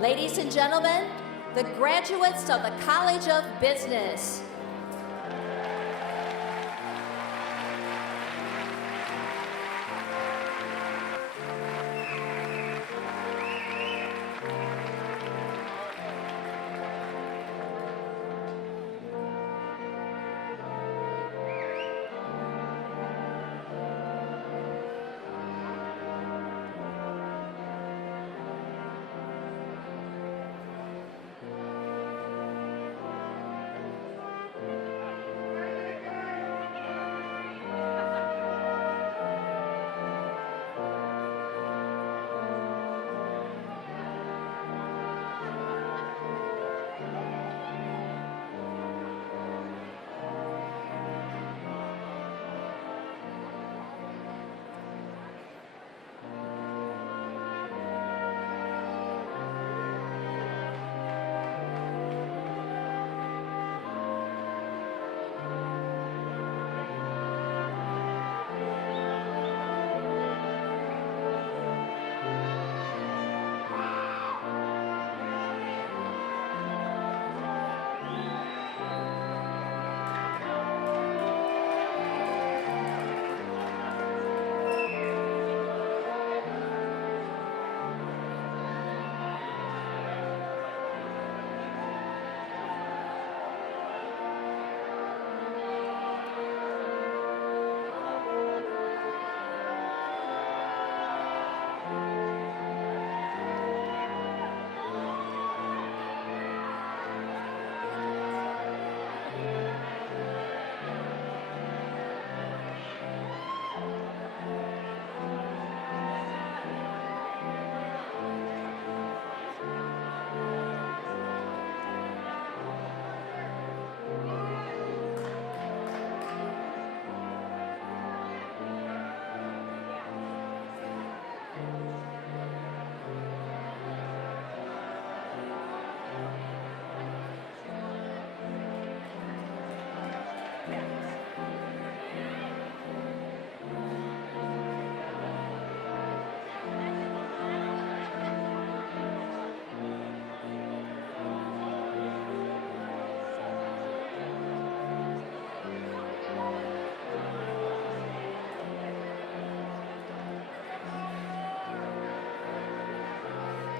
Ladies and gentlemen, the graduates of the College of Business.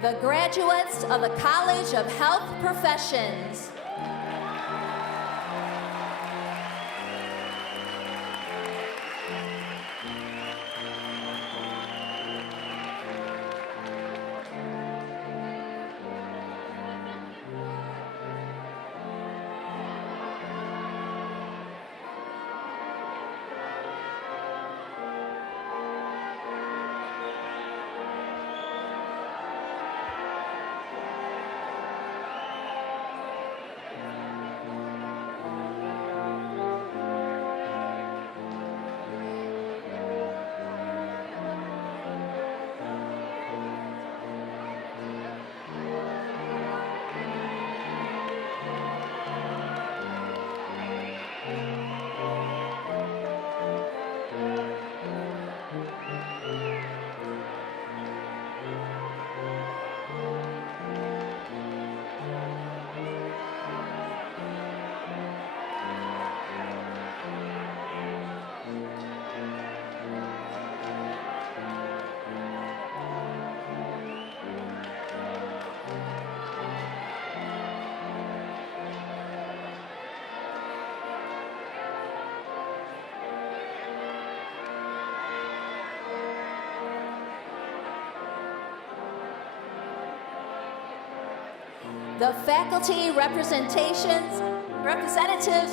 The graduates of the College of Health Professions. The faculty representatives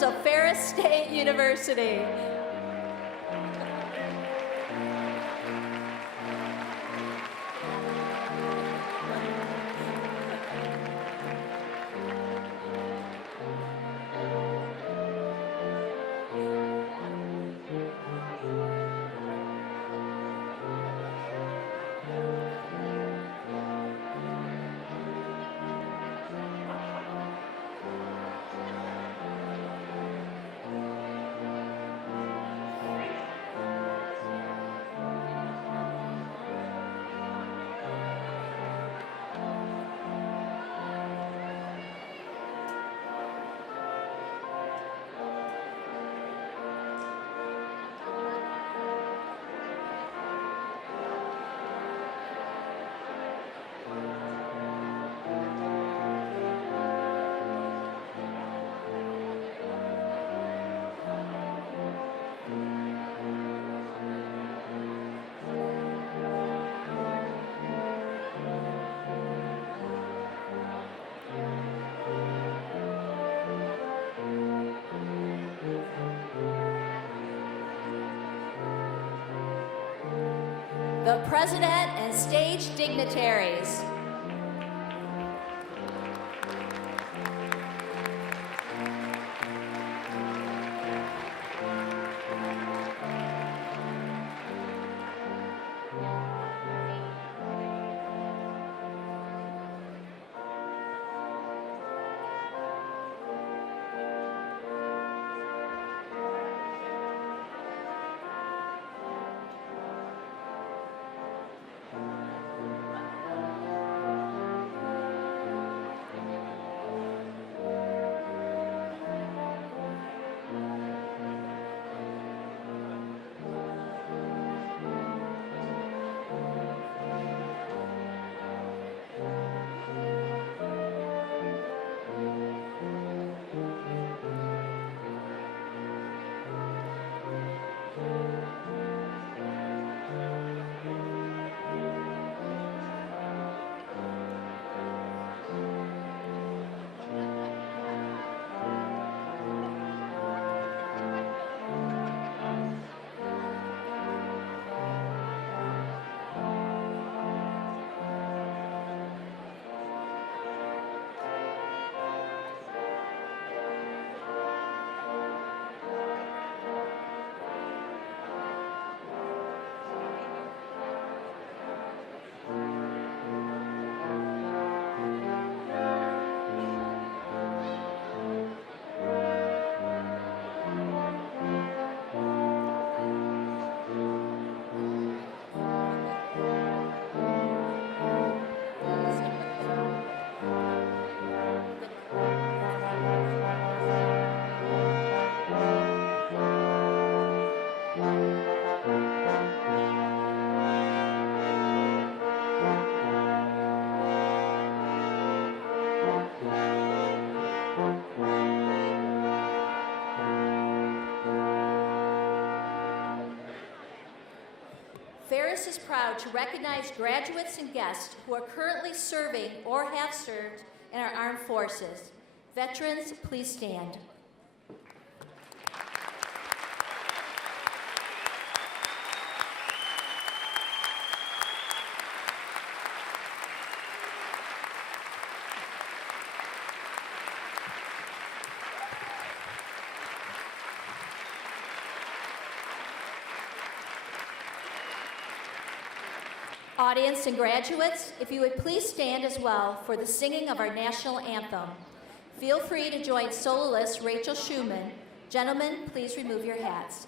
of Ferris State University. the President and stage dignitaries. Ferris is proud to recognize graduates and guests who are currently serving or have served in our armed forces. Veterans, please stand. Audience and graduates, if you would please stand as well for the singing of our national anthem. Feel free to join soloist Rachel Schumann. Gentlemen, please remove your hats.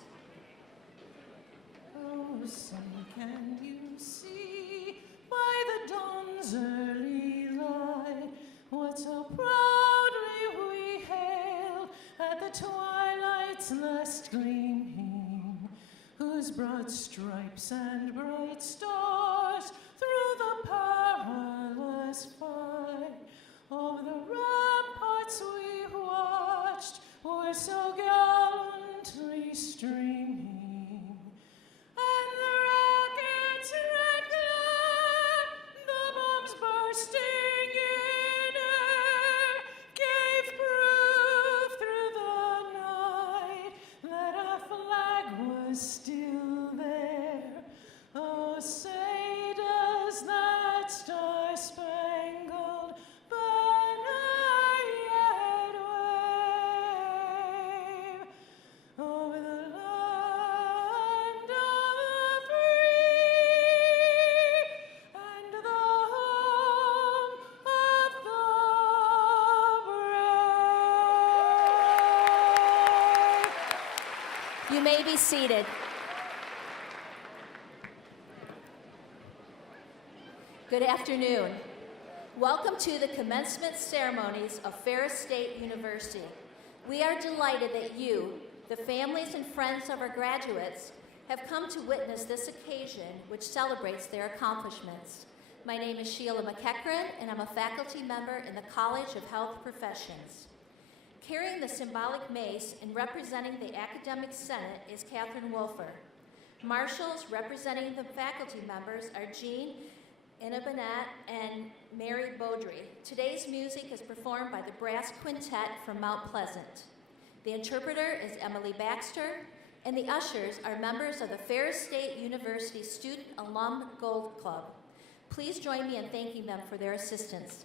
Oh, say, can you see by the dawn's early light what so proudly we hailed at the twilight's last gleaming, whose broad stripes and bright stars through the perilous fight over the ramparts we watched were so gallantly streaming, and the rockets' red glare, the bombs bursting in air, gave proof through the night that our flag was still there. Oh, say does that star-spangled banner yet wave over the land of the free and the home of the brave? You may be seated. Good afternoon. Welcome to the commencement ceremonies of Ferris State University. We are delighted that you, the families and friends of our graduates, have come to witness this occasion which celebrates their accomplishments. My name is Sheila McEachran, and I'm a faculty member in the College of Health Professions. Carrying the symbolic mace and representing the Academic Senate is Catherine Wolfer. Marshals representing the faculty members are Jean Inabanet and Mary Beaudry. Today's music is performed by the Brass Quintet from Mount Pleasant. The interpreter is Emily Baxter, And the ushers are members of the Ferris State University Student Alum Gold Club. Please join me in thanking them for their assistance.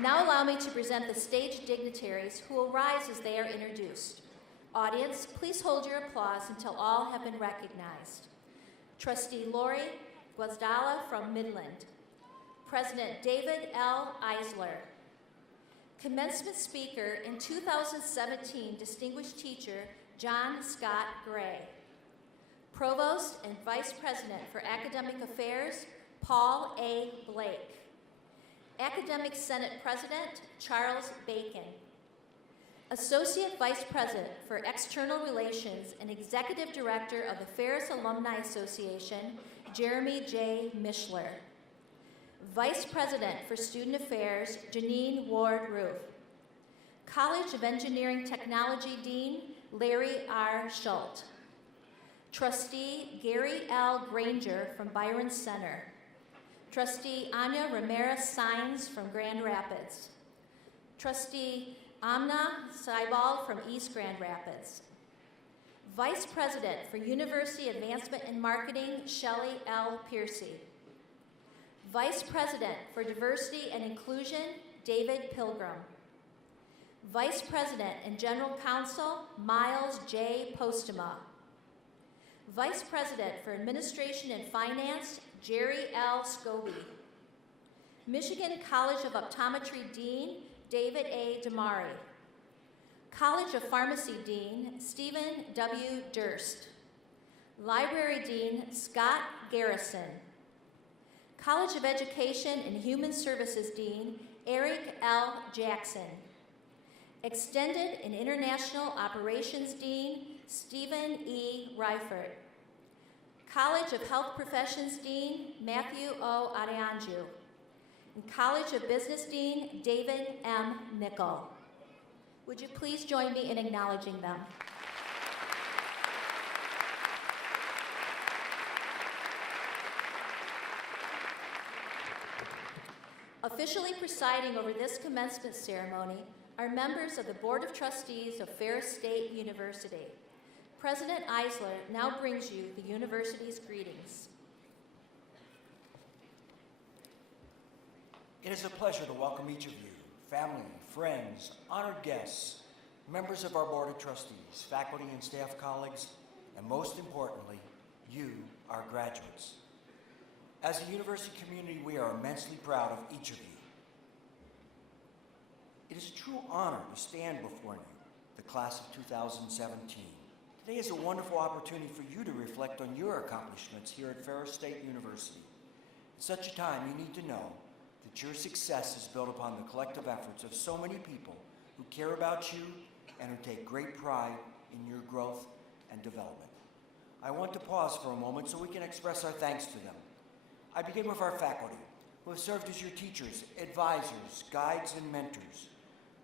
Now allow me to present the stage dignitaries who will rise as they are introduced. Audience, please hold your applause until all have been recognized. Trustee Lori Guazdala from Midland. President David L. Eisler. Commencement speaker and 2017 Distinguished Teacher John Scott Gray. Provost and Vice President for Academic Affairs Paul A. Blake. Academic Senate President Charles Bacon. Associate Vice President for External Relations and Executive Director of the Ferris Alumni Association Jeremy J. Mishler. Vice President for Student Affairs Janine Ward-Roof. College of Engineering Technology Dean Larry R. Schult. Trustee Gary L. Granger from Byron Center. Trustee Anya Ramirez Sines from Grand Rapids. Trustee Amna Saibal from East Grand Rapids. Vice President for University Advancement and Marketing Shelley L. Piercy. Vice President for Diversity and Inclusion David Pilgrim. Vice President and General Counsel Miles J. Postema. Vice President for Administration and Finance Jerry L. Scobie. Michigan College of Optometry Dean David A. Damari. College of Pharmacy Dean Stephen W. Durst. Library Dean Scott Garrison. College of Education and Human Services Dean Eric L. Jackson. Extended and International Operations Dean Stephen E. Reifert. College of Health Professions Dean Matthew O. Adeanju. And College of Business Dean David M. Nickel. Would you please join me in acknowledging them? Officially presiding over this commencement ceremony are members of the Board of Trustees of Ferris State University. President Eisler now brings you the university's greetings. It is a pleasure to welcome each of you, family, friends, honored guests, members of our Board of Trustees, faculty and staff colleagues, and most importantly, you, our graduates. As a university community, we are immensely proud of each of you. It is a true honor to stand before you, the class of 2017. Today is a wonderful opportunity for you to reflect on your accomplishments here at Ferris State University. At such a time, you need to know that your success is built upon the collective efforts of so many people who care about you and who take great pride in your growth and development. I want to pause for a moment so we can express our thanks to them. I begin with our faculty, who have served as your teachers, advisors, guides, and mentors.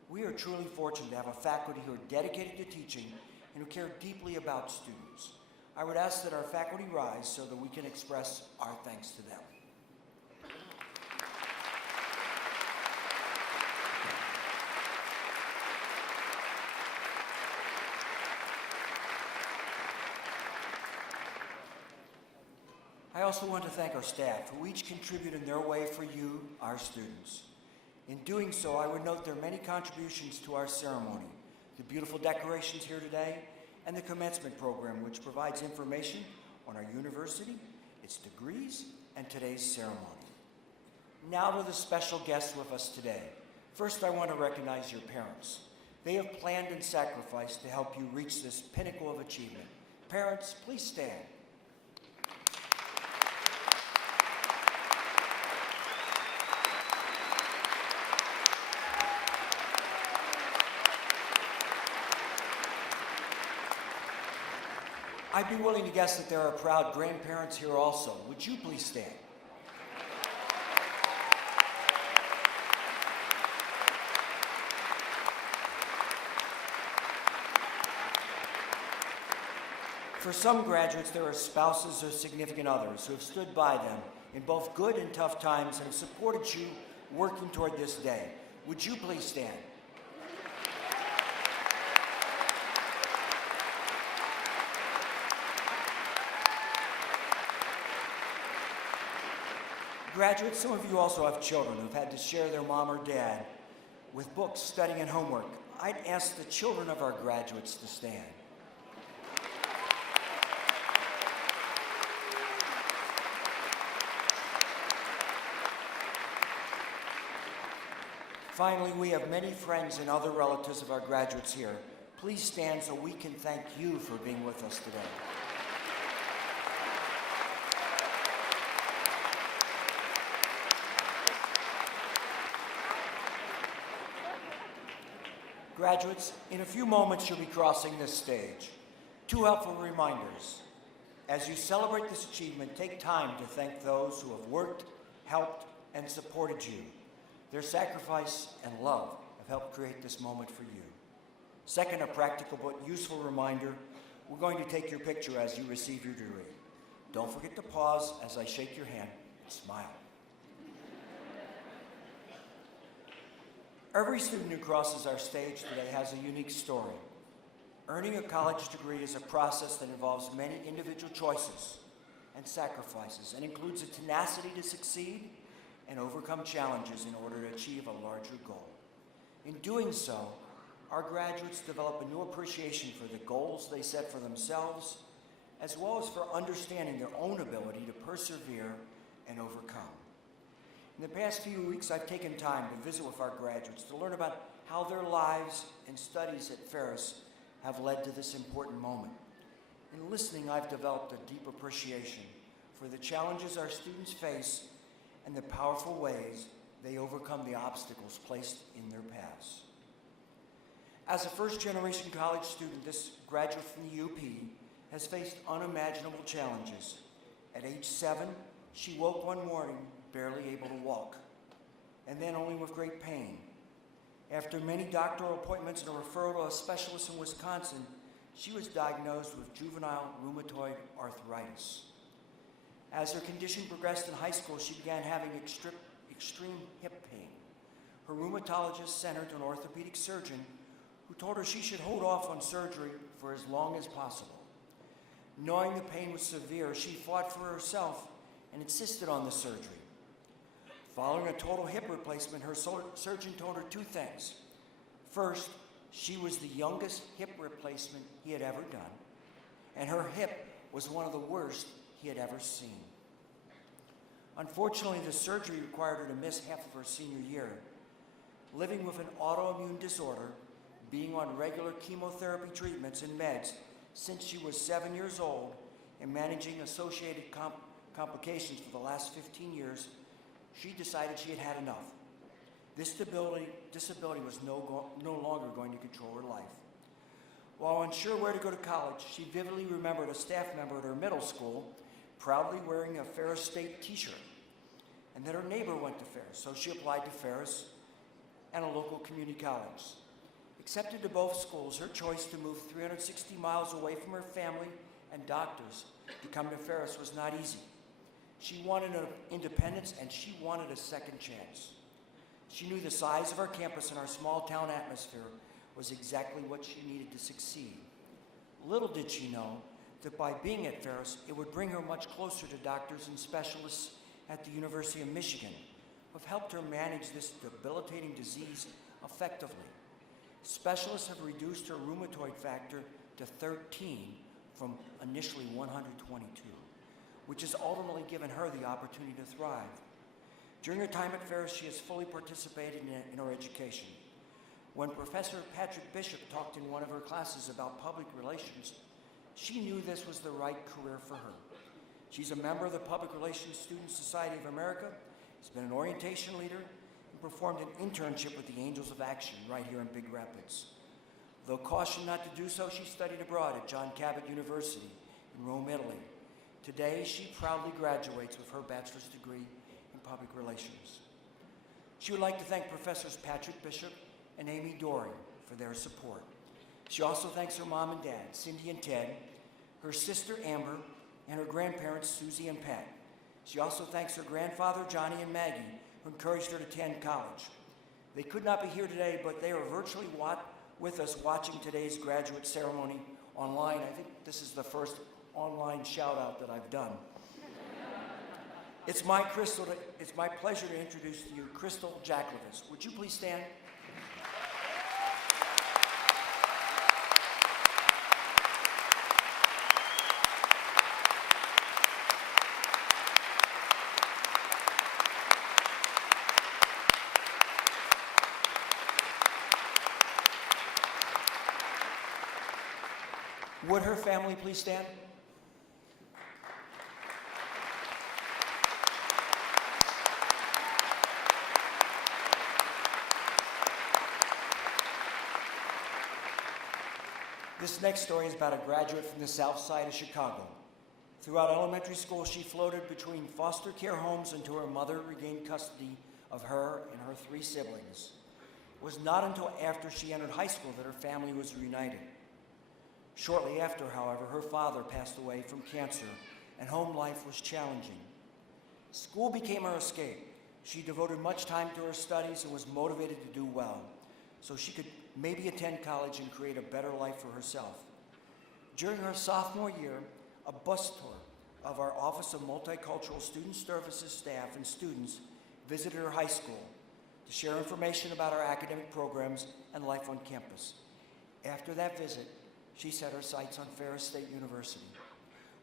We are truly fortunate to have a faculty who are dedicated to teaching and who care deeply about students. I would ask that our faculty rise so that we can express our thanks to them. I also want to thank our staff, who each contribute in their way for you, our students. In doing so, I would note their many contributions to our ceremony, the beautiful decorations here today, and the commencement program, which provides information on our university, its degrees, and today's ceremony. Now to the special guests with us today. First, I want to recognize your parents. They have planned and sacrificed to help you reach this pinnacle of achievement. Parents, please stand. I'd be willing to guess that there are proud grandparents here also. Would you please stand? For some graduates, there are spouses or significant others who have stood by them in both good and tough times and supported you working toward this day. Would you please stand? Graduates, some of you also have children who've had to share their mom or dad with books, studying, and homework. I'd ask the children of our graduates to stand. Finally, we have many friends and other relatives of our graduates here. Please stand so we can thank you for being with us today. Graduates, in a few moments you'll be crossing this stage. Two helpful reminders. As you celebrate this achievement, take time to thank those who have worked, helped, and supported you. Their sacrifice and love have helped create this moment for you. Second, a practical but useful reminder, we're going to take your picture as you receive your degree. Don't forget to pause as I shake your hand and smile. Every student who crosses our stage today has a unique story. Earning a college degree is a process that involves many individual choices and sacrifices and includes a tenacity to succeed and overcome challenges in order to achieve a larger goal. In doing so, our graduates develop a new appreciation for the goals they set for themselves, as well as for understanding their own ability to persevere and overcome. In the past few weeks, I've taken time to visit with our graduates to learn about how their lives and studies at Ferris have led to this important moment. In listening, I've developed a deep appreciation for the challenges our students face and the powerful ways they overcome the obstacles placed in their paths. As a first-generation college student, this graduate from the UP has faced unimaginable challenges. At age 7, she woke one morning barely able to walk, and then only with great pain. After many doctoral appointments and a referral to a specialist in Wisconsin, she was diagnosed with juvenile rheumatoid arthritis. As her condition progressed in high school, she began having extreme hip pain. Her rheumatologist sent her to an orthopedic surgeon who told her she should hold off on surgery for as long as possible. Knowing the pain was severe, she fought for herself and insisted on the surgery. Following a total hip replacement, her surgeon told her two things. First, she was the youngest hip replacement he had ever done, and her hip was one of the worst he had ever seen. Unfortunately, the surgery required her to miss half of her senior year. Living with an autoimmune disorder, being on regular chemotherapy treatments and meds since she was 7 years old, and managing associated complications for the last 15 years, she decided she had had enough. This disability was no longer going to control her life. While unsure where to go to college, she vividly remembered a staff member at her middle school proudly wearing a Ferris State t-shirt, and that her neighbor went to Ferris, so she applied to Ferris and a local community college. Accepted to both schools, her choice to move 360 miles away from her family and doctors to come to Ferris was not easy. She wanted independence, and she wanted a second chance. She knew the size of our campus and our small town atmosphere was exactly what she needed to succeed. Little did she know that by being at Ferris, it would bring her much closer to doctors and specialists at the University of Michigan, who have helped her manage this debilitating disease effectively. Specialists have reduced her rheumatoid factor to 13 from initially 122, which has ultimately given her the opportunity to thrive. During her time at Ferris, she has fully participated in her education. When Professor Patrick Bishop talked in one of her classes about public relations, she knew this was the right career for her. She's a member of the Public Relations Student Society of America, has been an orientation leader, and performed an internship with the Angels of Action right here in Big Rapids. Though cautioned not to do so, she studied abroad at John Cabot University in Rome, Italy. Today, she proudly graduates with her bachelor's degree in public relations. She would like to thank Professors Patrick Bishop and Amy Dory for their support. She also thanks her mom and dad, Cindy and Ted, her sister Amber, and her grandparents, Susie and Pat. She also thanks her grandfather, Johnny and Maggie, who encouraged her to attend college. They could not be here today, but they are virtually with us watching today's graduate ceremony online. I think this is the first online shout-out that I've done. It's my pleasure to introduce to you Crystal Jacklevis. Would you please stand? Would her family please stand? This next story is about a graduate from the south side of Chicago. Throughout elementary school, she floated between foster care homes until her mother regained custody of her and her 3 siblings. It was not until after she entered high school that her family was reunited. Shortly after, however, her father passed away from cancer, and home life was challenging. School became her escape. She devoted much time to her studies and was motivated to do well, so she could maybe attend college and create a better life for herself. During her sophomore year, a bus tour of our Office of Multicultural Student Services staff and students visited her high school to share information about our academic programs and life on campus. After that visit, she set her sights on Ferris State University.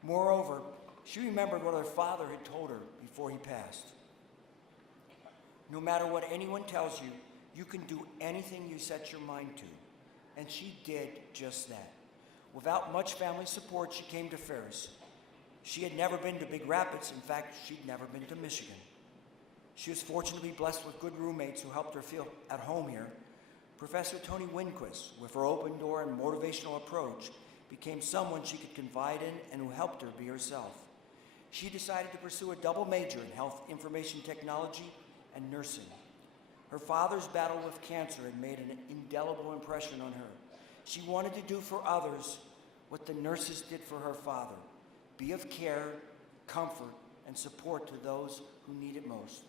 Moreover, she remembered what her father had told her before he passed. No matter what anyone tells you, you can do anything you set your mind to. And she did just that. Without much family support, she came to Ferris. She had never been to Big Rapids. In fact, she'd never been to Michigan. She was fortunate to be blessed with good roommates who helped her feel at home here. Professor Tony Winquist, with her open door and motivational approach, became someone she could confide in and who helped her be herself. She decided to pursue a double major in health information technology and nursing. Her father's battle with cancer had made an indelible impression on her. She wanted to do for others what the nurses did for her father, be of care, comfort, and support to those who need it most.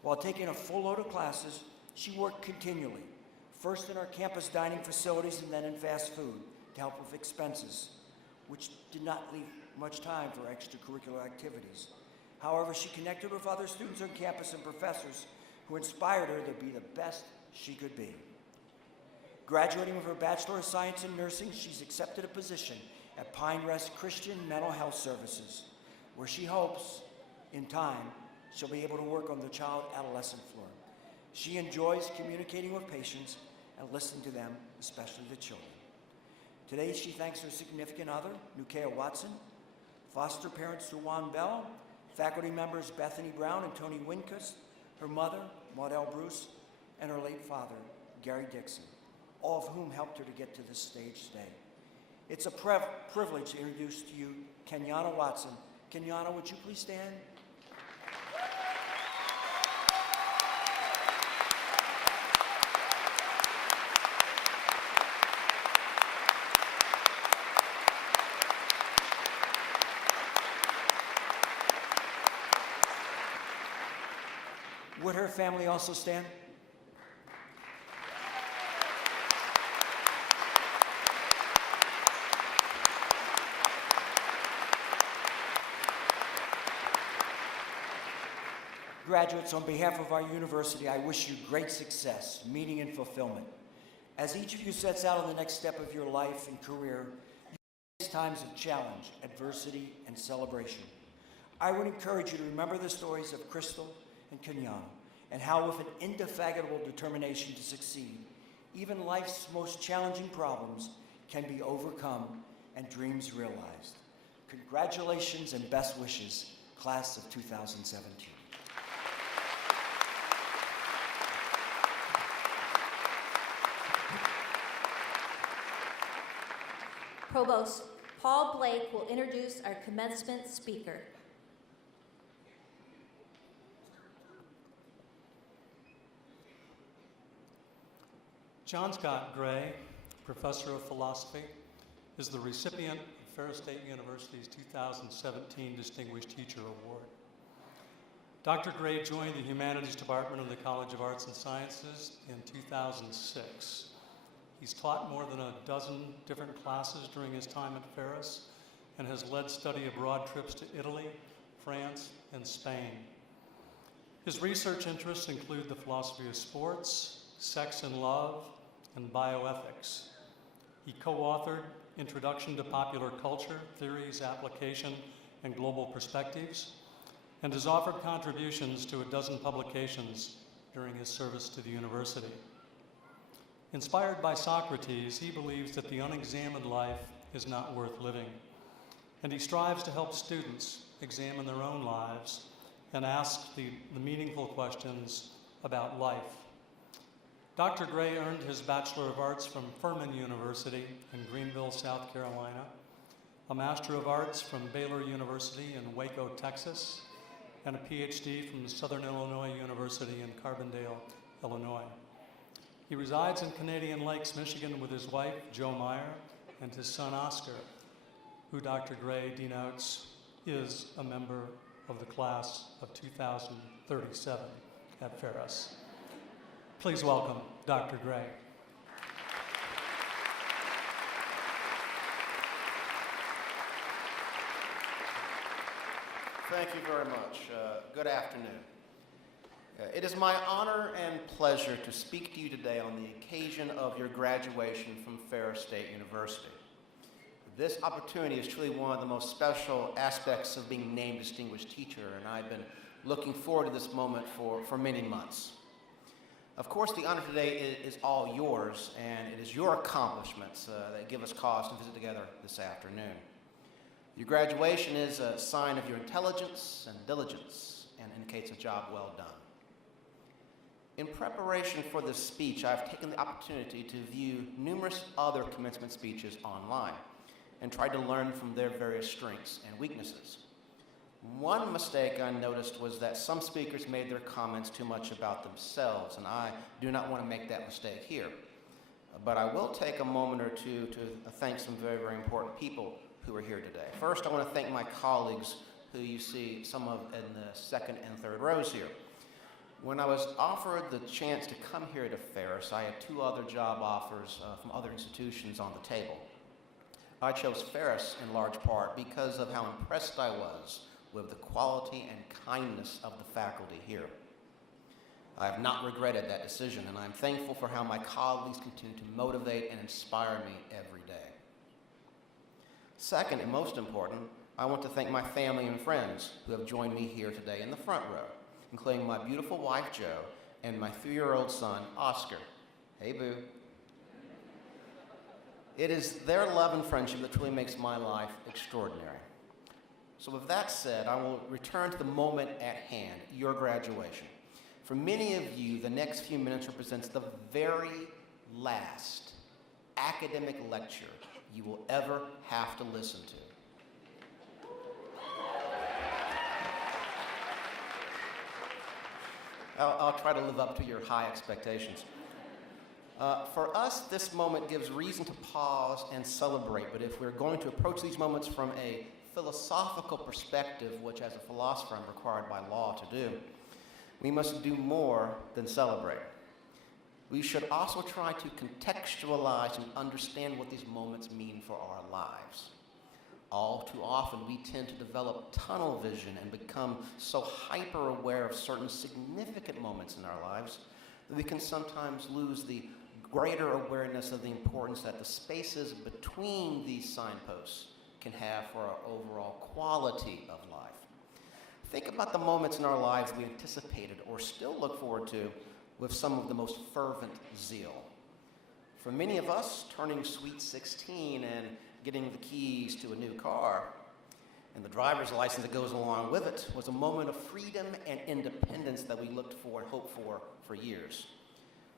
While taking a full load of classes, she worked continually, first in our campus dining facilities and then in fast food to help with expenses, which did not leave much time for extracurricular activities. However, she connected with other students on campus and professors who inspired her to be the best she could be. Graduating with her Bachelor of Science in Nursing, she's accepted a position at Pine Rest Christian Mental Health Services, where she hopes, in time, she'll be able to work on the child-adolescent floor. She enjoys communicating with patients and listening to them, especially the children. Today, she thanks her significant other, Nukea Watson, foster parents Suwan Bell, faculty members Bethany Brown and Tony Winquist, her mother, Maudelle Bruce, and her late father, Gary Dixon, all of whom helped her to get to this stage today. It's a privilege to introduce to you Kenyana Watson. Kenyana, would you please stand? Would her family also stand? Graduates, on behalf of our university, I wish you great success, meaning, and fulfillment. As each of you sets out on the next step of your life and career, you face times of challenge, adversity, and celebration. I would encourage you to remember the stories of Crystal and Kenyana, and how with an indefatigable determination to succeed, even life's most challenging problems can be overcome and dreams realized. Congratulations and best wishes, class of 2017. Provost Paul Blake will introduce our commencement speaker. John Scott Gray, Professor of Philosophy, is the recipient of Ferris State University's 2017 Distinguished Teacher Award. Dr. Gray joined the Humanities Department of the College of Arts and Sciences in 2006. He's taught more than a dozen different classes during his time at Ferris and has led study abroad trips to Italy, France, and Spain. His research interests include the philosophy of sports, sex and love, and bioethics. He co-authored Introduction to Popular Culture, Theories, Application, and Global Perspectives, and has offered contributions to a dozen publications during his service to the university. Inspired by Socrates, he believes that the unexamined life is not worth living, and he strives to help students examine their own lives and ask the meaningful questions about life. Dr. Gray earned his Bachelor of Arts from Furman University in Greenville, South Carolina, a Master of Arts from Baylor University in Waco, Texas, and a PhD from Southern Illinois University in Carbondale, Illinois. He resides in Canadian Lakes, Michigan with his wife, Jo Meyer, and his son, Oscar, who Dr. Gray denotes is a member of the class of 2037 at Ferris. Please welcome Dr. Gray. Thank you very much. Good afternoon. It is my honor and pleasure to speak to you today on the occasion of your graduation from Ferris State University. This opportunity is truly one of the most special aspects of being named Distinguished Teacher, and I've been looking forward to this moment for many months. Of course, the honor today is all yours, and it is your accomplishments that give us cause to visit together this afternoon. Your graduation is a sign of your intelligence and diligence and indicates a job well done. In preparation for this speech, I've taken the opportunity to view numerous other commencement speeches online and tried to learn from their various strengths and weaknesses. One mistake I noticed was that some speakers made their comments too much about themselves, and I do not want to make that mistake here. But I will take a moment or two to thank some very, very important people who are here today. First, I want to thank my colleagues who you see some of in the second and third rows here. When I was offered the chance to come here to Ferris, I had two other job offers from other institutions on the table. I chose Ferris in large part because of how impressed I was with the quality and kindness of the faculty here. I have not regretted that decision, and I'm thankful for how my colleagues continue to motivate and inspire me every day. Second, and most important, I want to thank my family and friends who have joined me here today in the front row, including my beautiful wife, Jo, and my 3-year-old son, Oscar. Hey, boo. It is their love and friendship that truly makes my life extraordinary. So with that said, I will return to the moment at hand, your graduation. For many of you, the next few minutes represents the very last academic lecture you will ever have to listen to. I'll try to live up to your high expectations. For us, this moment gives reason to pause and celebrate, but if we're going to approach these moments from a philosophical perspective, which as a philosopher I'm required by law to do, we must do more than celebrate. We should also try to contextualize and understand what these moments mean for our lives. All too often, we tend to develop tunnel vision and become so hyper-aware of certain significant moments in our lives that we can sometimes lose the greater awareness of the importance that the spaces between these signposts can have for our overall quality of life. Think about the moments in our lives we anticipated or still look forward to with some of the most fervent zeal. For many of us, turning sweet 16 and getting the keys to a new car and the driver's license that goes along with it was a moment of freedom and independence that we looked for and hoped for years.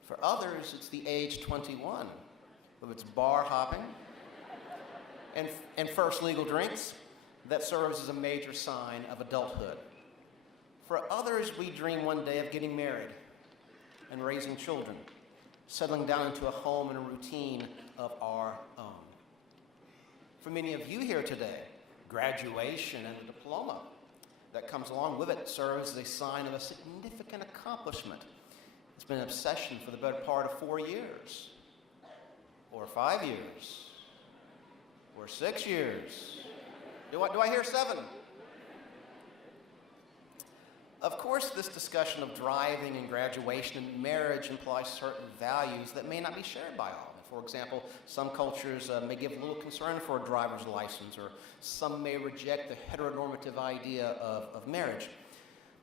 For others, it's the age 21 with its bar hopping and first legal drinks that serves as a major sign of adulthood. For others, we dream one day of getting married and raising children, settling down into a home and a routine of our own. For many of you here today, graduation and a diploma that comes along with it serves as a sign of a significant accomplishment. It's been an obsession for the better part of 4 years, or 5 years, or 6 years. Do I hear 7? Of course, this discussion of driving and graduation and marriage implies certain values that may not be shared by all. For example, some cultures may give little concern for a driver's license, or some may reject the heteronormative idea of marriage.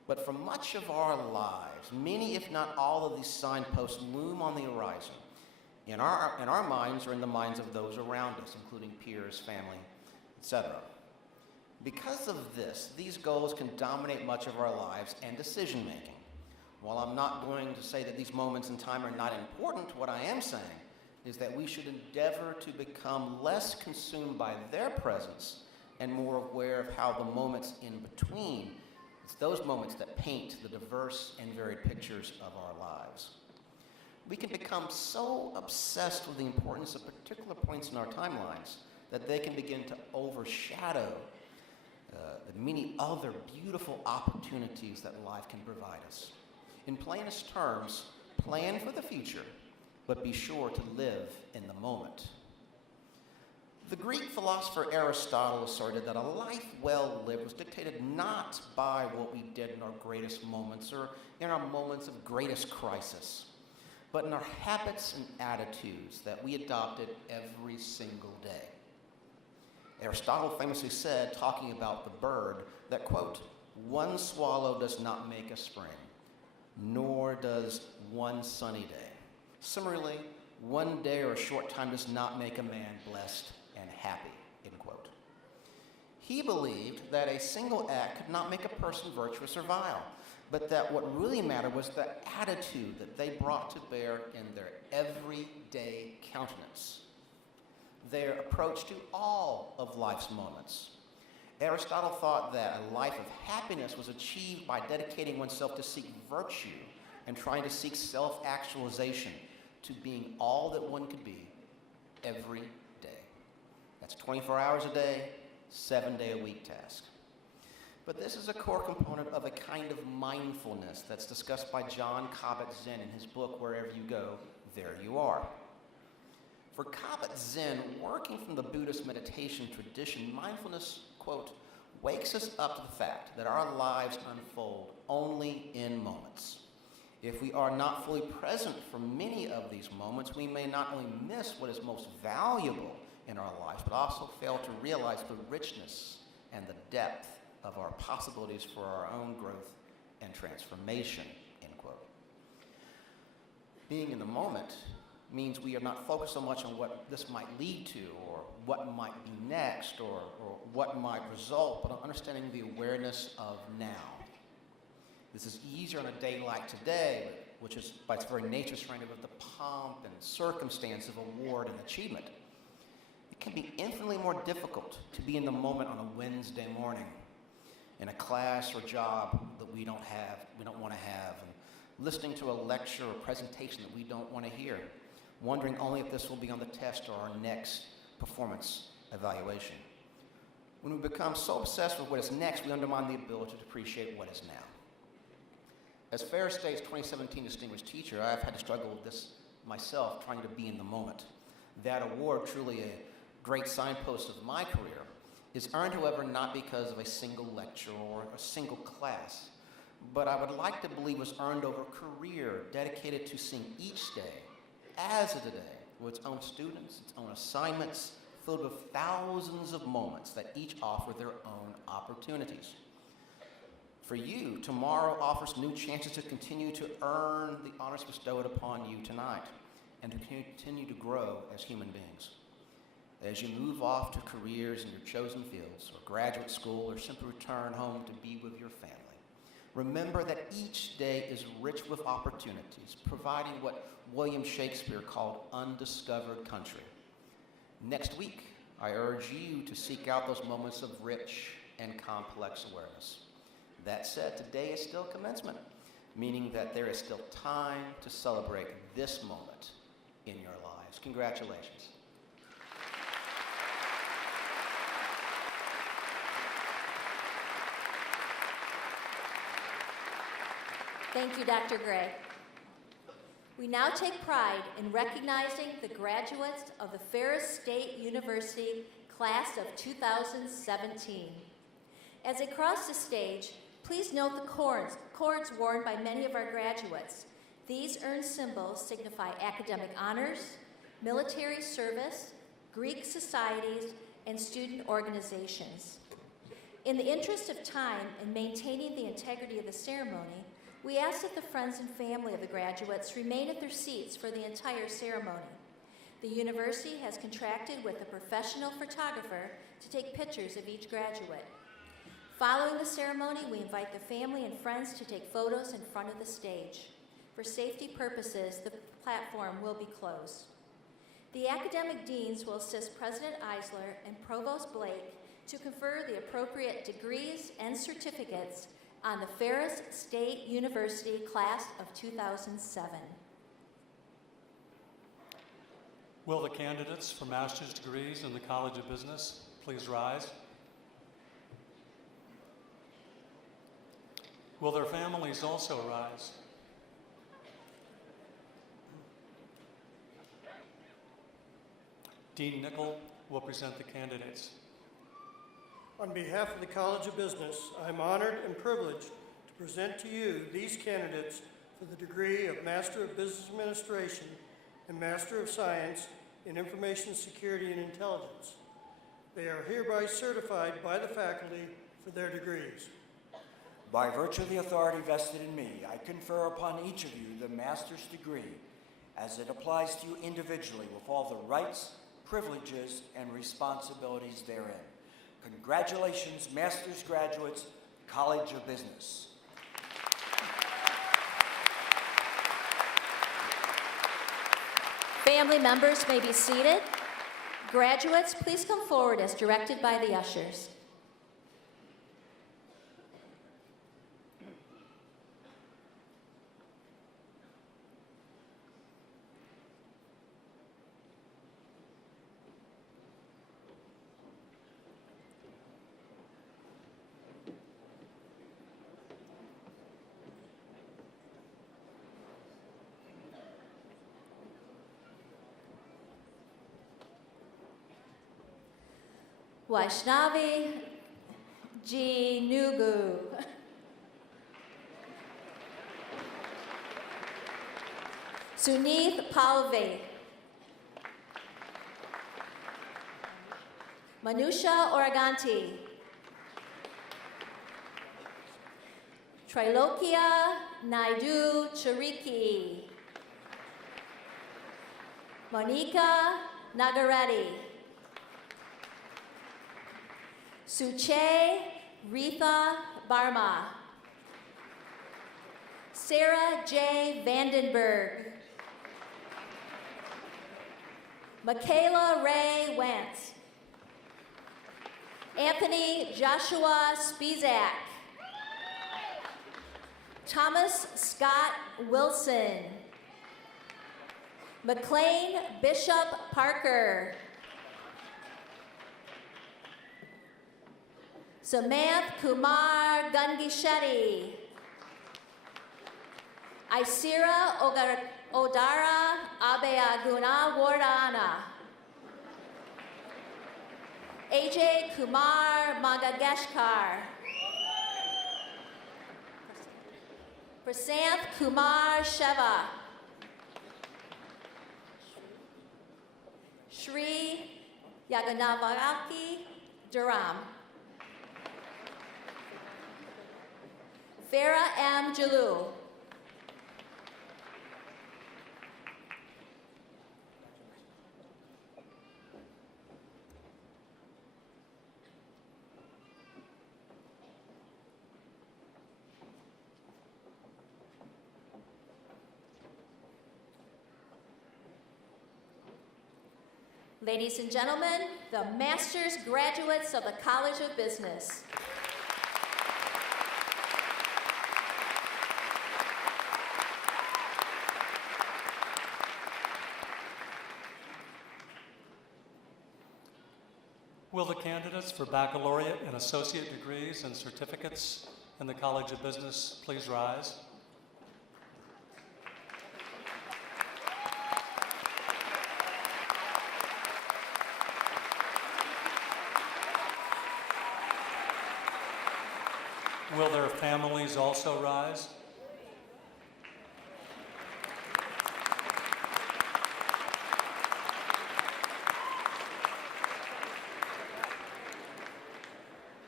But for much of our lives, many, if not all, of these signposts loom on the horizon, in our minds or in the minds of those around us, including peers, family, etc. Because of this, these goals can dominate much of our lives and decision-making. While I'm not going to say that these moments in time are not important, what I am saying is that we should endeavor to become less consumed by their presence and more aware of how the moments in between, it's those moments that paint the diverse and varied pictures of our lives. We can become so obsessed with the importance of particular points in our timelines that they can begin to overshadow the many other beautiful opportunities that life can provide us. In plainest terms, plan for the future, but be sure to live in the moment. The Greek philosopher Aristotle asserted that a life well lived was dictated not by what we did in our greatest moments or in our moments of greatest crisis, but in our habits and attitudes that we adopted every single day. Aristotle famously said, talking about the bird, that, quote, "One swallow does not make a spring, nor does one sunny day. Similarly, one day or a short time does not make a man blessed and happy," end quote. He believed that a single act could not make a person virtuous or vile, but that what really mattered was the attitude that they brought to bear in their everyday countenance, their approach to all of life's moments. Aristotle thought that a life of happiness was achieved by dedicating oneself to seek virtue and trying to seek self-actualization, to being all that one could be every day. That's 24 hours a day, 7-day-a-week task. But this is a core component of a kind of mindfulness that's discussed by Jon Kabat-Zinn in his book, Wherever You Go, There You Are. For Kabat-Zinn, working from the Buddhist meditation tradition, mindfulness, quote, wakes us up to the fact that our lives unfold only in moments. If we are not fully present for many of these moments, we may not only miss what is most valuable in our lives, but also fail to realize the richness and the depth of our possibilities for our own growth and transformation, end quote. Being in the moment means we are not focused so much on what this might lead to, or what might be next, or what might result, but on understanding the awareness of now. This is easier on a day like today, which is by its very nature surrounded with the pomp and circumstance of award and achievement. It can be infinitely more difficult to be in the moment on a Wednesday morning, in a class or job that we don't want to have, and listening to a lecture or presentation that we don't want to hear, wondering only if this will be on the test or our next performance evaluation. When we become so obsessed with what is next, we undermine the ability to appreciate what is now. As Ferris State's 2017 Distinguished Teacher, I've had to struggle with this myself, trying to be in the moment. That award, truly a great signpost of my career, is earned, however, not because of a single lecture or a single class, but I would like to believe was earned over a career dedicated to seeing each day as a day, with its own students, its own assignments, filled with thousands of moments that each offer their own opportunities. For you, tomorrow offers new chances to continue to earn the honors bestowed upon you tonight and to continue to grow as human beings. As you move off to careers in your chosen fields, or graduate school, or simply return home to be with your family, remember that each day is rich with opportunities, providing what William Shakespeare called undiscovered country. Next week, I urge you to seek out those moments of rich and complex awareness. That said, today is still commencement, meaning that there is still time to celebrate this moment in your lives. Congratulations. Thank you, Dr. Gray. We now take pride in recognizing the graduates of the Ferris State University class of 2017. As they cross the stage, please note the cords worn by many of our graduates. These earned symbols signify academic honors, military service, Greek societies, and student organizations. In the interest of time and maintaining the integrity of the ceremony, we ask that the friends and family of the graduates remain at their seats for the entire ceremony. The university has contracted with a professional photographer to take pictures of each graduate. Following the ceremony, we invite the family and friends to take photos in front of the stage. For safety purposes, the platform will be closed. The academic deans will assist President Eisler and Provost Blake to confer the appropriate degrees and certificates on the Ferris State University class of 2007. Will the candidates for master's degrees in the College of Business please rise? Will their families also rise? Dean Nickel will present the candidates. On behalf of the College of Business, I'm honored and privileged to present to you these candidates for the degree of Master of Business Administration and Master of Science in Information Security and Intelligence. They are hereby certified by the faculty for their degrees. By virtue of the authority vested in me, I confer upon each of you the master's degree as it applies to you individually with all the rights, privileges, and responsibilities therein. Congratulations, master's graduates, College of Business. Family members may be seated. Graduates, please come forward as directed by the ushers. Vaishnavi G. Nugu. Suneeth Palve. Manusha Oraganti. Trilokia Naidu Chariki. Monica Nagareddy. Suche Retha Barma. Sarah J. Vandenberg. Michaela Ray Wentz. Anthony Joshua Spizak. Thomas Scott Wilson. McLean Bishop Parker. Samanth Kumar Gangishetty. Isira Odara Abeaguna Wardana. AJ Kumar Magageshkar. Prasanth Kumar Sheva. Shri Yaganavaki Duram. Farah M. Jalul. Ladies and gentlemen, the master's graduates of the College of Business. Will the candidates for baccalaureate and associate degrees and certificates in the College of Business please rise? Will their families also rise?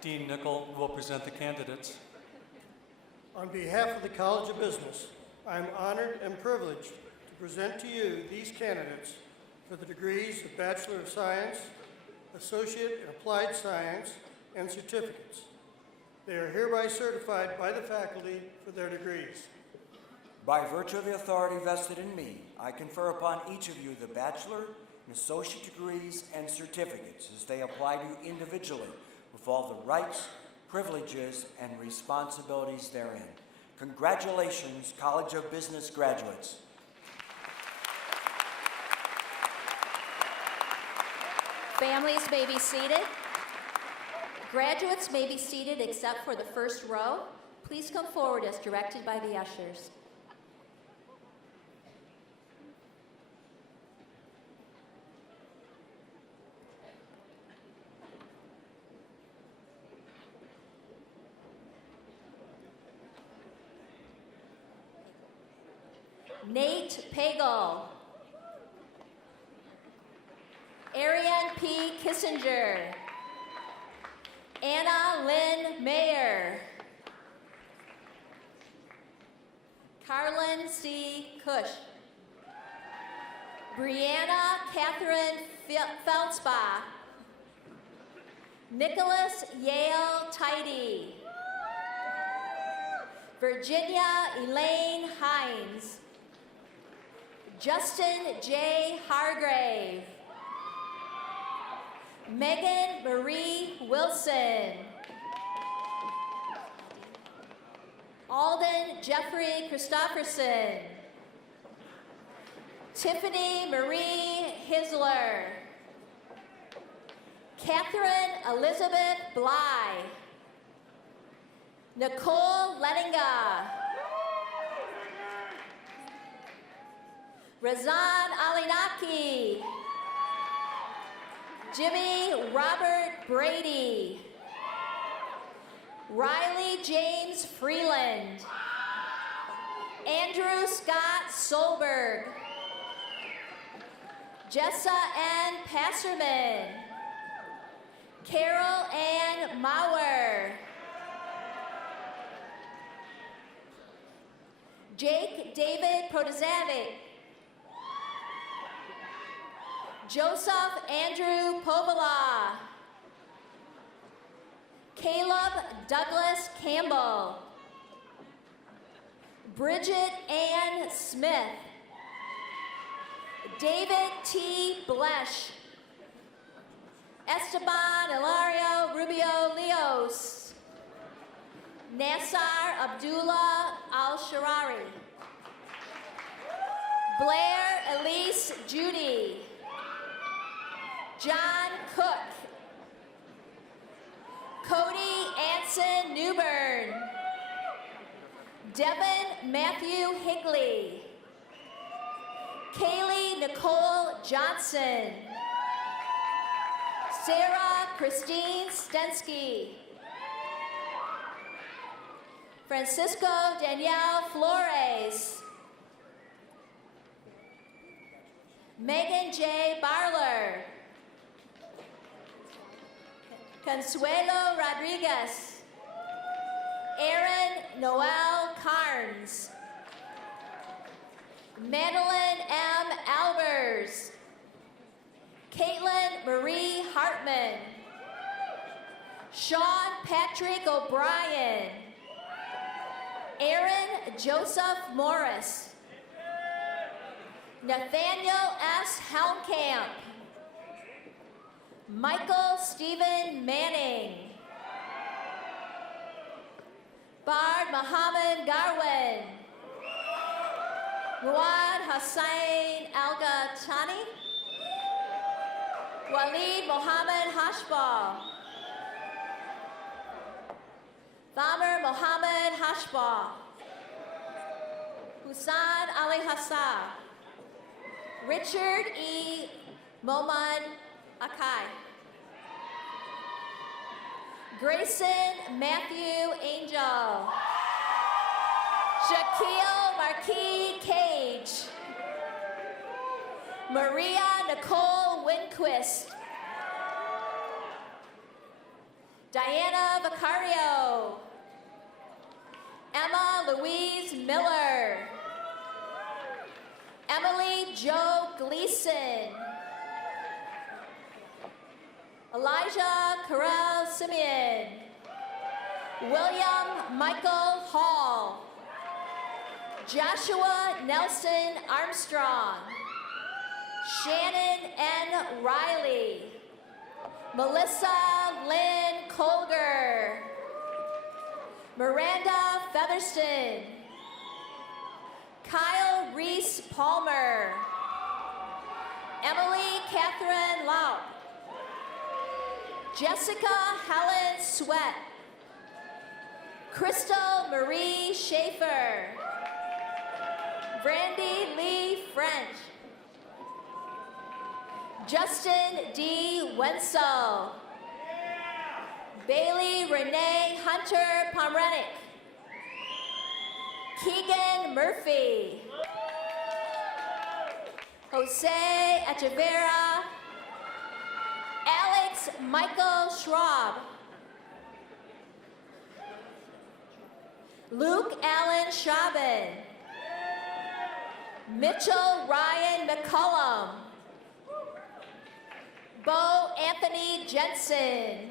Dean Nickel will present the candidates. On behalf of the College of Business, I am honored and privileged to present to you these candidates for the degrees of Bachelor of Science, Associate in Applied Science, and certificates. They are hereby certified by the faculty for their degrees. By virtue of the authority vested in me, I confer upon each of you the bachelor and associate degrees and certificates as they apply to you individually with all the rights, privileges, and responsibilities therein. Congratulations, College of Business graduates. Families may be seated. Graduates may be seated except for the first row. Please come forward as directed by the ushers. Nate Pagel. Ariane P. Kissinger. Anna Lynn Mayer. Carlin C. Cush. Brianna Catherine Feldspa. Nicholas Yale Tidy. Virginia Elaine Hines. Justin J. Hargrave. Megan Marie Wilson. Alden Jeffrey Christofferson. Tiffany Marie Hisler. Catherine Elizabeth Bly. Nicole Leninga. Razan Alinaki. Jimmy Robert Brady. Riley James Freeland. Andrew Scott Solberg. Jessa N. Passerman. Carol Ann Mauer. Jake David Protazovic. Joseph Andrew Povala. Caleb Douglas Campbell. Bridget Ann Smith. David T. Blesh. Esteban Hilario Rubio Leos. Nassar Abdullah Al-Sharari. Blair Elise Judy. John Cook. Cody Anson Newbern. Devin Matthew Higley. Kaylee Nicole Johnson. Sarah Christine Stensky. Francisco Danielle Flores. Megan J. Barler. Consuelo Rodriguez. Aaron Noel Carnes. Madeline M. Albers. Caitlin Marie Hartman. Sean Patrick O'Brien. Aaron Joseph Morris. Nathaniel S. Helmkamp. Michael Stephen Manning. Bard Mohammed Garwin. Muad Hussain Al-Ghatani. Walid Mohammed Hashbal. Thamer Mohammed Hashbal. Hussan Ali Hassan. Richard E. Moman Akai. Grayson Matthew Angel. Shaquille Marquis Cage. Maria Nicole Winquist. Diana Vicario. Emma Louise Miller. Emily Jo Gleason. Elijah Carell Simeon. William Michael Hall. Joshua Nelson Armstrong. Shannon N. Riley. Melissa Lynn Colger. Miranda Featherston. Kyle Reese Palmer. Emily Catherine Laub. Jessica Helen Sweat. Crystal Marie Schaefer. Brandy Lee French. Justin D. Wenzel. Bailey Renee Hunter Pomrenick. Keegan Murphy. Jose Echeverra. Alex Michael Schwab. Luke Allen Schaben. Mitchell Ryan McCullum. Bo Anthony Jensen.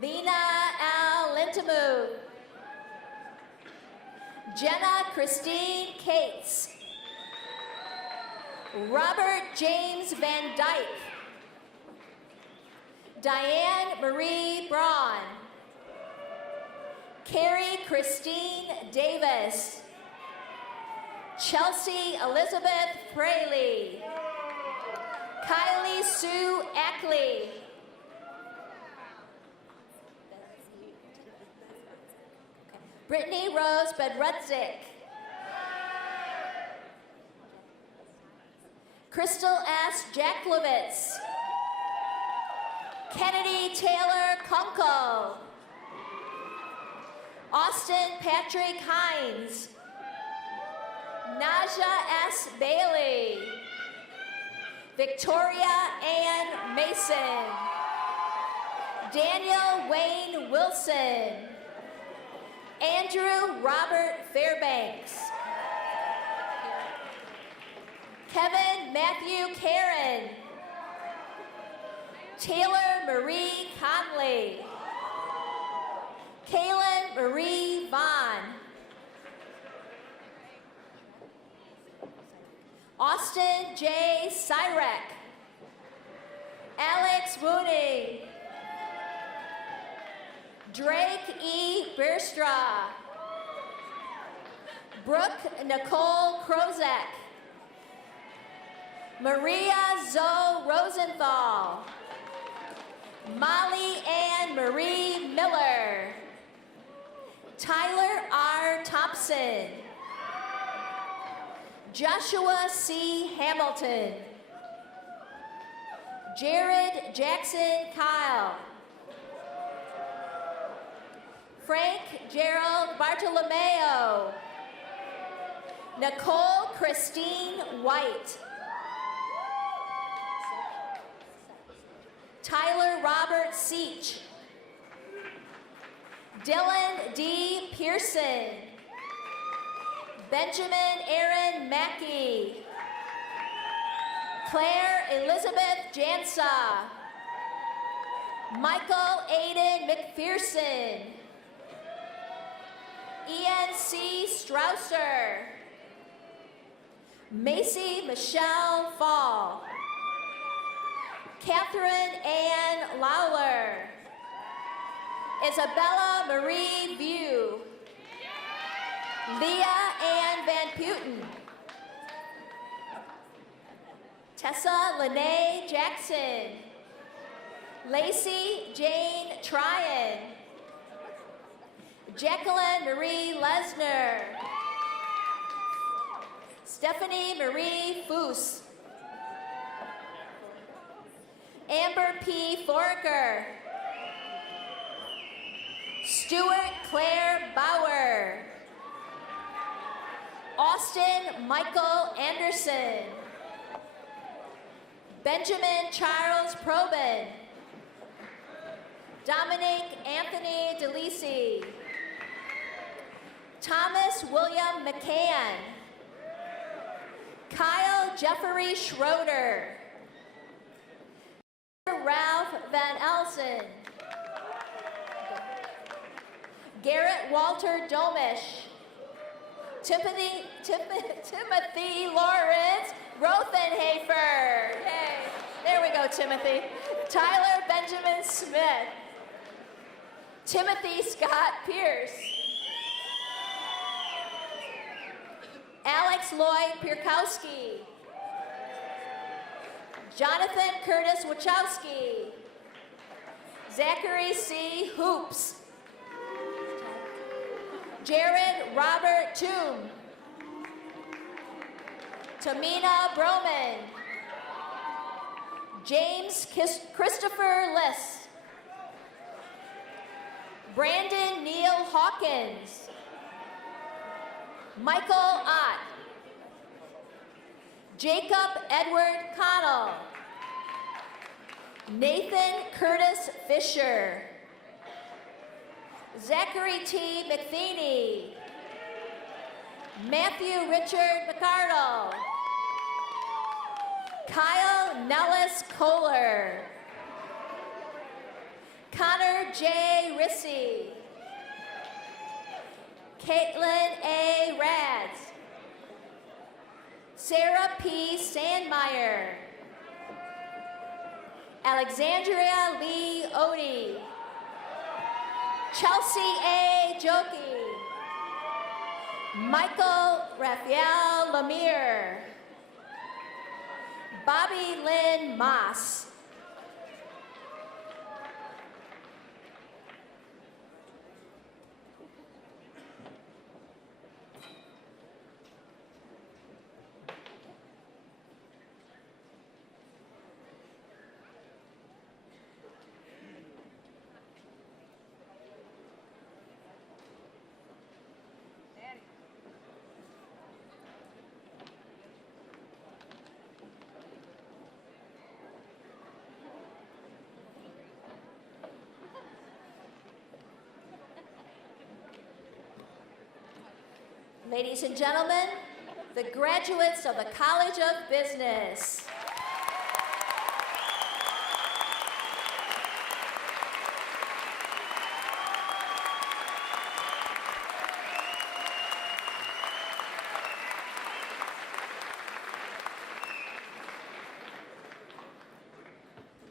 Lena Al Lintamu. Jenna Christine Cates. Robert James Van Dyke. Diane Marie Braun. Carrie Christine Davis. Chelsea Elizabeth Fraley. Kylie Sue Ackley. Brittany Rose Bedrudzik. Crystal S. Jacklowitz. Kennedy Taylor Kunkel. Austin Patrick Hines. Naja S. Bailey. Victoria Ann Mason. Daniel Wayne Wilson. Andrew Robert Fairbanks. Kevin Matthew Karen. Taylor Marie Conley. Kaylin Marie Vaughn. Austin J. Cyrek. Alex Woody. Drake E. Berstra. Brooke Nicole Krozek. Maria Zoe Rosenthal. Molly Ann Marie Miller. Tyler R. Thompson. Joshua C. Hamilton. Jared Jackson Kyle. Frank Gerald Bartolomeo. Nicole Christine White. Tyler Robert Seach. Dylan D. Pearson. Benjamin Aaron Mackey. Claire Elizabeth Jansa. Michael Aiden McPherson. Ian C. Strausser. Macy Michelle Fall. Catherine Ann Lawler. Isabella Marie View. Leah Ann Van Putten. Tessa Lene Jackson. Lacey Jane Tryon. Jacqueline Marie Lesner. Stephanie Marie Foose. Amber P. Forker. Stuart Claire Bauer. Austin Michael Anderson. Benjamin Charles Probin. Dominic Anthony DeLisi. Thomas William McCann. Kyle Jeffrey Schroeder. Ralph Van Elsen. Garrett Walter Domish. Timothy Lawrence Rothenhafer. Yay. There we go, Timothy. Tyler Benjamin Smith. Timothy Scott Pierce. Alex Lloyd Pierkowski. Jonathan Curtis Wachowski. Zachary C. Hoops. Jared Robert Toom. Tamina Broman. James Christopher Liss. Brandon Neil Hawkins. Michael Ott. Jacob Edward Connell. Nathan Curtis Fisher. Zachary T. McTheney. Matthew Richard McCardle. Kyle Nellis Kohler. Connor J. Rissy. Caitlin A. Rads. Sarah P. Sandmeyer. Alexandria Lee Odie. Chelsea A. Jokey. Michael Raphael Lemire. Bobby Lynn Moss. Ladies and gentlemen, the graduates of the College of Business.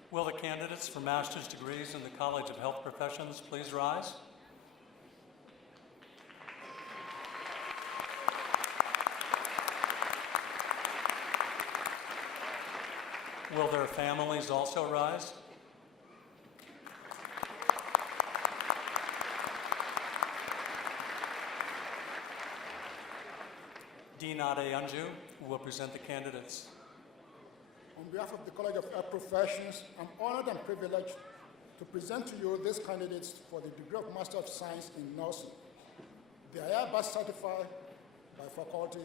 Will the candidates for master's degrees in the College of Health Professions please rise? Will their families also rise? Dean Ade Anju will present the candidates. On behalf of the College of Health Professions, I'm honored and privileged to present to you these candidates for the degree of Master of Science in Nursing. They are hereby certified by faculty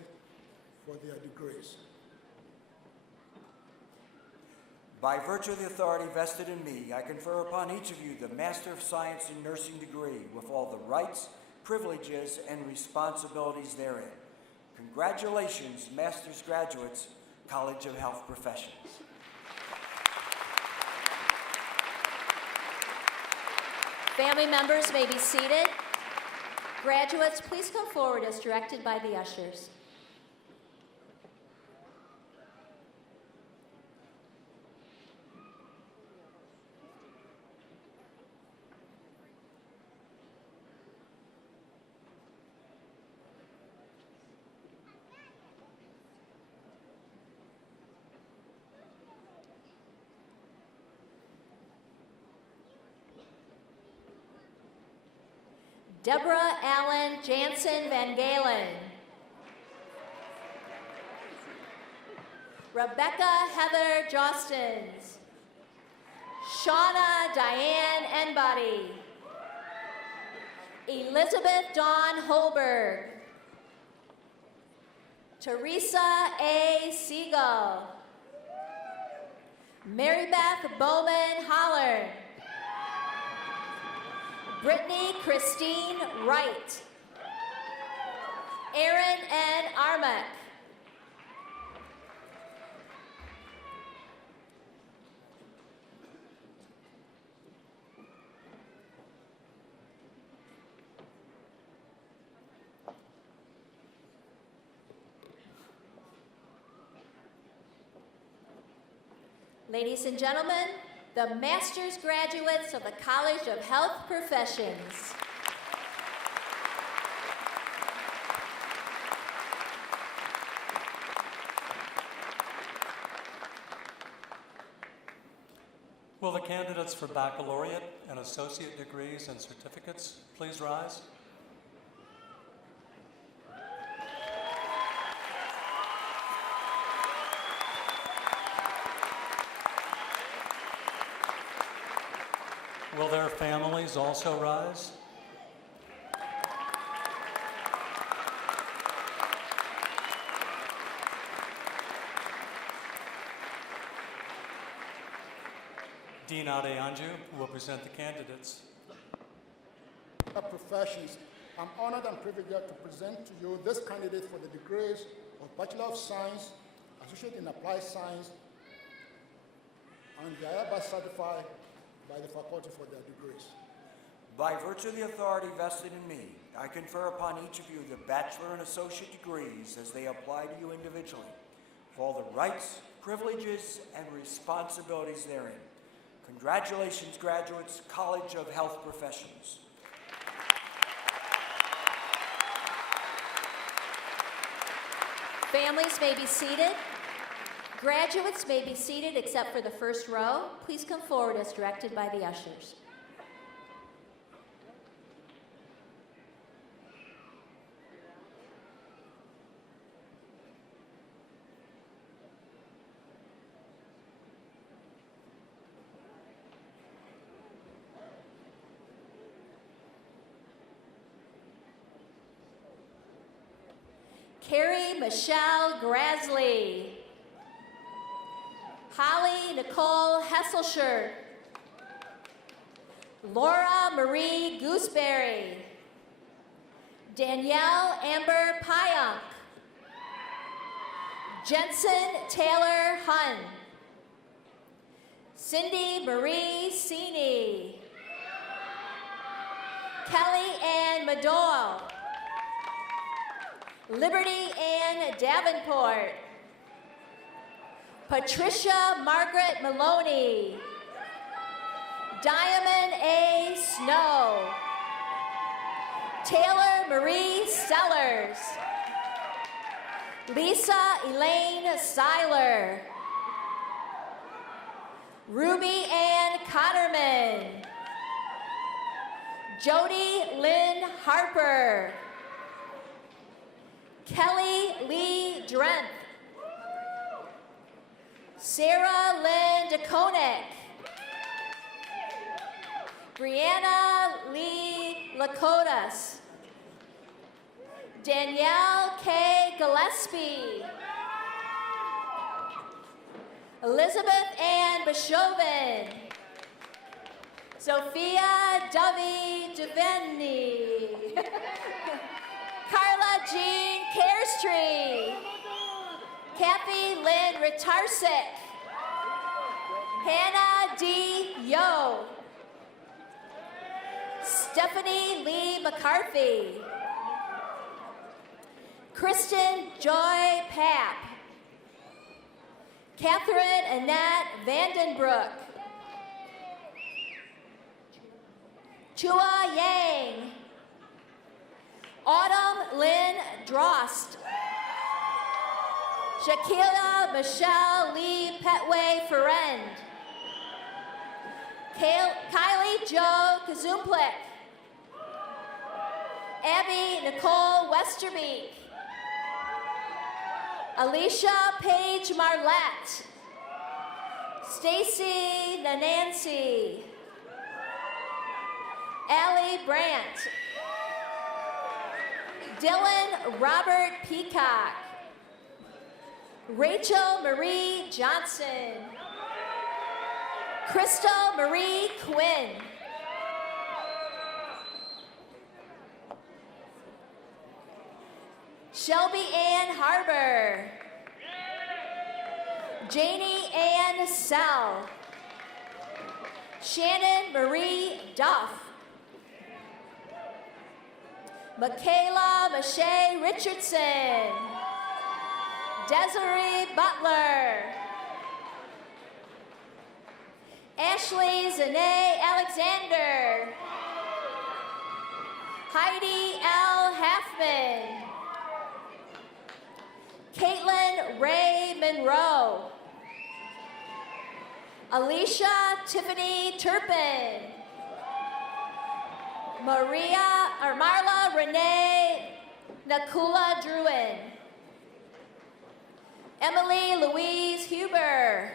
for their degrees. By virtue of the authority vested in me, I confer upon each of you the Master of Science in Nursing degree with all the rights, privileges, and responsibilities therein. Congratulations, master's graduates, College of Health Professions. Family members may be seated. Graduates, please come forward as directed by the ushers. Deborah Allen Jansen Van Galen. Rebecca Heather Jostens. Shauna Diane Enbody. Elizabeth Dawn Holberg. Teresa A. Siegel. Mary Beth Bowman Holler. Brittany Christine Wright. Aaron N. Armack. Ladies and gentlemen, the master's graduates of the College of Health Professions. Will the candidates for baccalaureate and associate degrees and certificates please rise? Will their families also rise? Dean Adeyanju will present the candidates. Professions, I'm honored and privileged to present to you this candidate for the degrees of Bachelor of Science, Associate in Applied Science, and they are hereby certified by the faculty for their degrees. By virtue of the authority vested in me, I confer upon each of you the bachelor and associate degrees as they apply to you individually, for all the rights, privileges, and responsibilities therein. Congratulations, graduates, College of Health Professions. Families may be seated. Graduates may be seated except for the first row. Please come forward as directed by the ushers. Carrie Michelle Grasley. Holly Nicole Hesselshirt. Laura Marie Gooseberry. Danielle Amber Payunk. Jensen Taylor Hun. Cindy Marie Sini. Kelly Ann Madoyle. Liberty Ann Davenport. Patricia Margaret Maloney. Diamond A. Snow. Taylor Marie Sellers. Lisa Elaine Seiler. Ruby Ann Cotterman. Jody Lynn Harper. Kelly Lee Drenth. Sarah Lynn DeConnick. Brianna Lee Lakotas. Danielle K. Gillespie. Elizabeth Ann Bashovin. Sophia Dovey Deveni. Carla Jean Carestree. Kathy Lynn Ritarsik. Hannah D. Yo. Stephanie Lee McCarthy. Kristen Joy Papp. Catherine Annette Vandenbroek. Chua Yang. Autumn Lynn Drost. Shaquila Michelle Lee Petway Ferend. Kylie Jo Kazumplik. Abby Nicole Westerbeek. Alicia Paige Marlette. Stacy Nanancy. Allie Brandt. Dylan Robert Peacock. Rachel Marie Johnson. Crystal Marie Quinn. Shelby Ann Harbor. Janie Ann Sell. Shannon Marie Duff. Michaela Mache Richardson. Desiree Butler. Ashley Zane Alexander. Heidi L. Halfman. Caitlin Ray Monroe. Alicia Tiffany Turpin. Marla Renee Nakula Druin. Emily Louise Huber.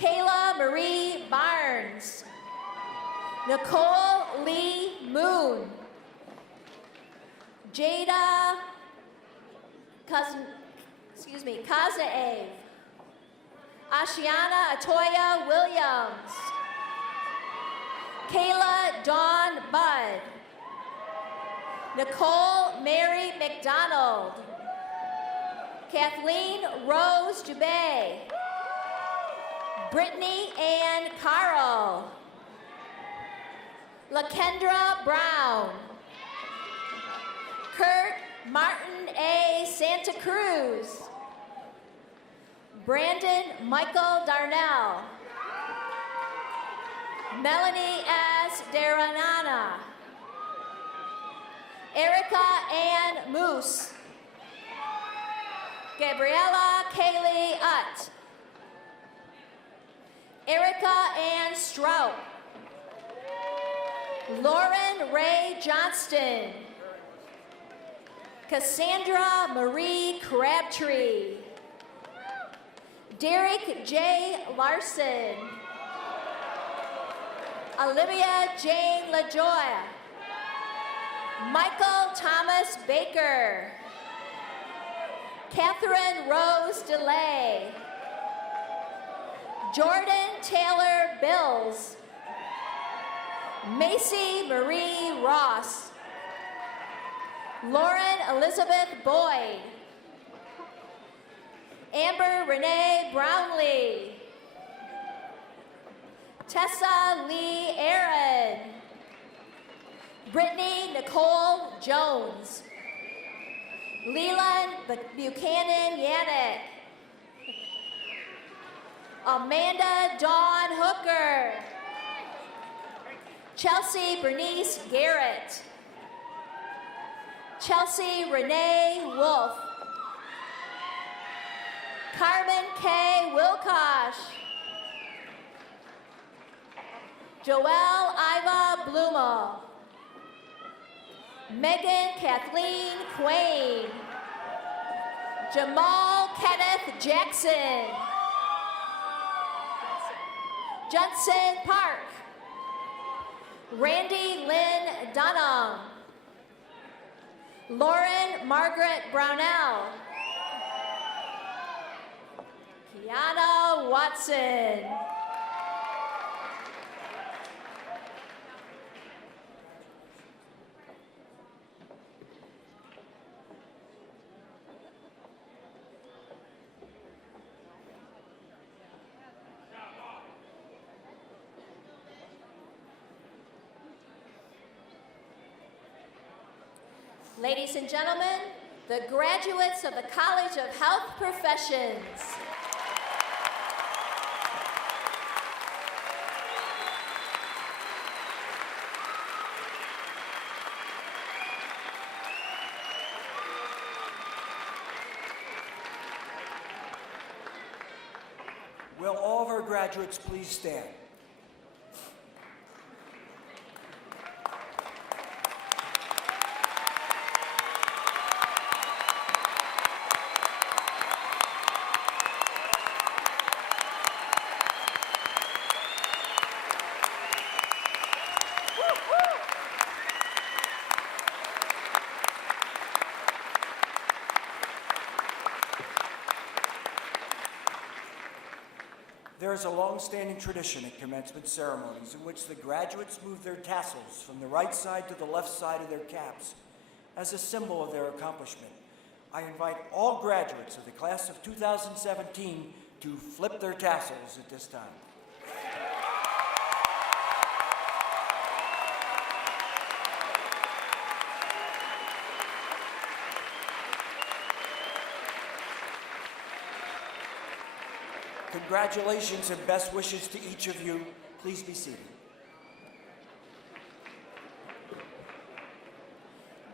Kayla Marie Barnes. Nicole Lee Moon. Jada Kazaev. Ashiana Atoya Williams. Kayla Dawn Budd. Nicole Mary McDonald. Kathleen Rose Dubé. Brittany Ann Carl. LaKendra Brown. Kurt Martin A. Santa Cruz. Brandon Michael Darnell. Melanie S. Daranana. Erica Ann Moose. Gabriella Kaylee Utt. Erica Ann Strout. Lauren Ray Johnston. Cassandra Marie Crabtree. Derek J. Larson. Olivia Jane LaJoy. Michael Thomas Baker. Catherine Rose DeLay. Jordan Taylor Bills. Macy Marie Ross. Lauren Elizabeth Boyd. Amber Renee Brownlee. Tessa Lee Aaron. Brittany Nicole Jones. Leland Buchanan Yannick. Amanda Dawn Hooker. Chelsea Bernice Garrett. Chelsea Renee Wolf. Carmen K. Wilkosh. Joelle Iva Blumel. Megan Kathleen Quain. Jamal Kenneth Jackson. Judson Park. Randy Lynn Dunham. Lauren Margaret Brownell. Kiana Watson. Ladies and gentlemen, the graduates of the College of Health Professions. Will all of our graduates please stand? There is a long-standing tradition at commencement ceremonies in which the graduates move their tassels from the right side to the left side of their caps as a symbol of their accomplishment. I invite all graduates of the class of 2017 to flip their tassels at this time. Congratulations and best wishes to each of you. Please be seated.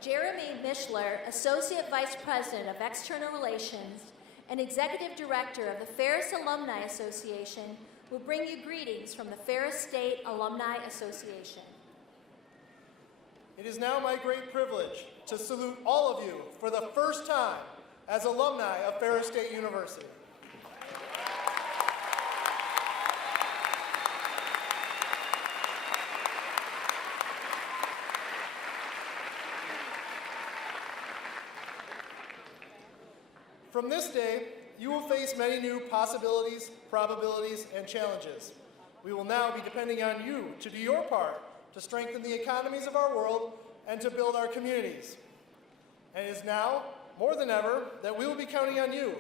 Jeremy Mishler, Associate Vice President of External Relations and Executive Director of the Ferris Alumni Association, will bring you greetings from the Ferris State Alumni Association. It is now my great privilege to salute all of you for the first time as alumni of Ferris State University. From this day, you will face many new possibilities, probabilities, and challenges. We will now be depending on you to do your part to strengthen the economies of our world and to build our communities. And it is now, more than ever, that we will be counting on you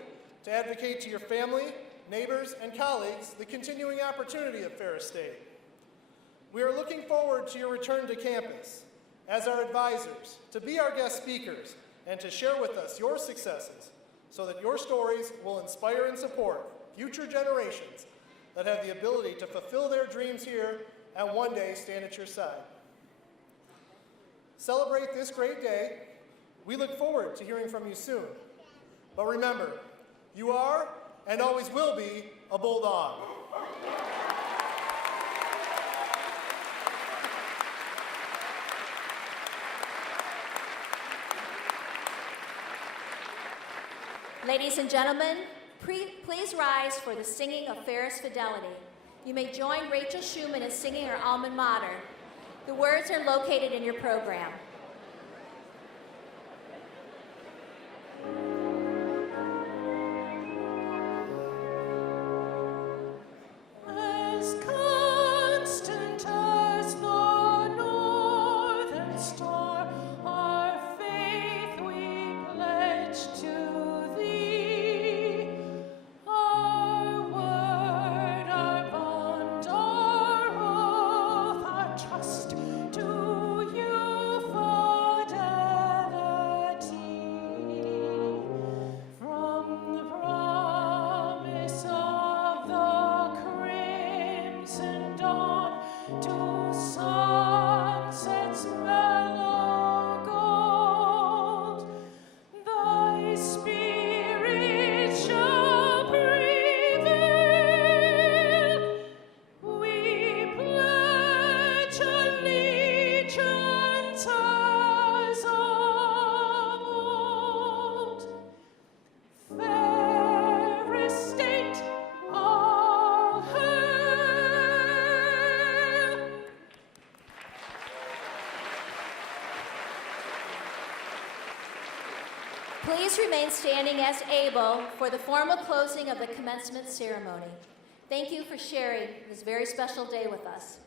to advocate to your family, neighbors, and colleagues the continuing opportunity of Ferris State. We are looking forward to your return to campus as our advisors, to be our guest speakers, and to share with us your successes, so that your stories will inspire and support future generations that have the ability to fulfill their dreams here and one day stand at your side. Celebrate this great day. We look forward to hearing from you soon. But remember, you are and always will be a Bulldog. Ladies and gentlemen, please rise for the singing of Ferris Fidelity. You may join Rachel Schumann in singing her alma mater. The words are located in your program. As constant as the northern star, our faith we pledge to thee. Our word, our bond, our oath, our trust to you fidelity. From the promise of the crimson dawn to sunset's mellow gold, thy spirit shall prevail. We pledge allegiance as of old. Ferris State, all hail! Please remain standing as able for the formal closing of the commencement ceremony. Thank you for sharing this very special day with us.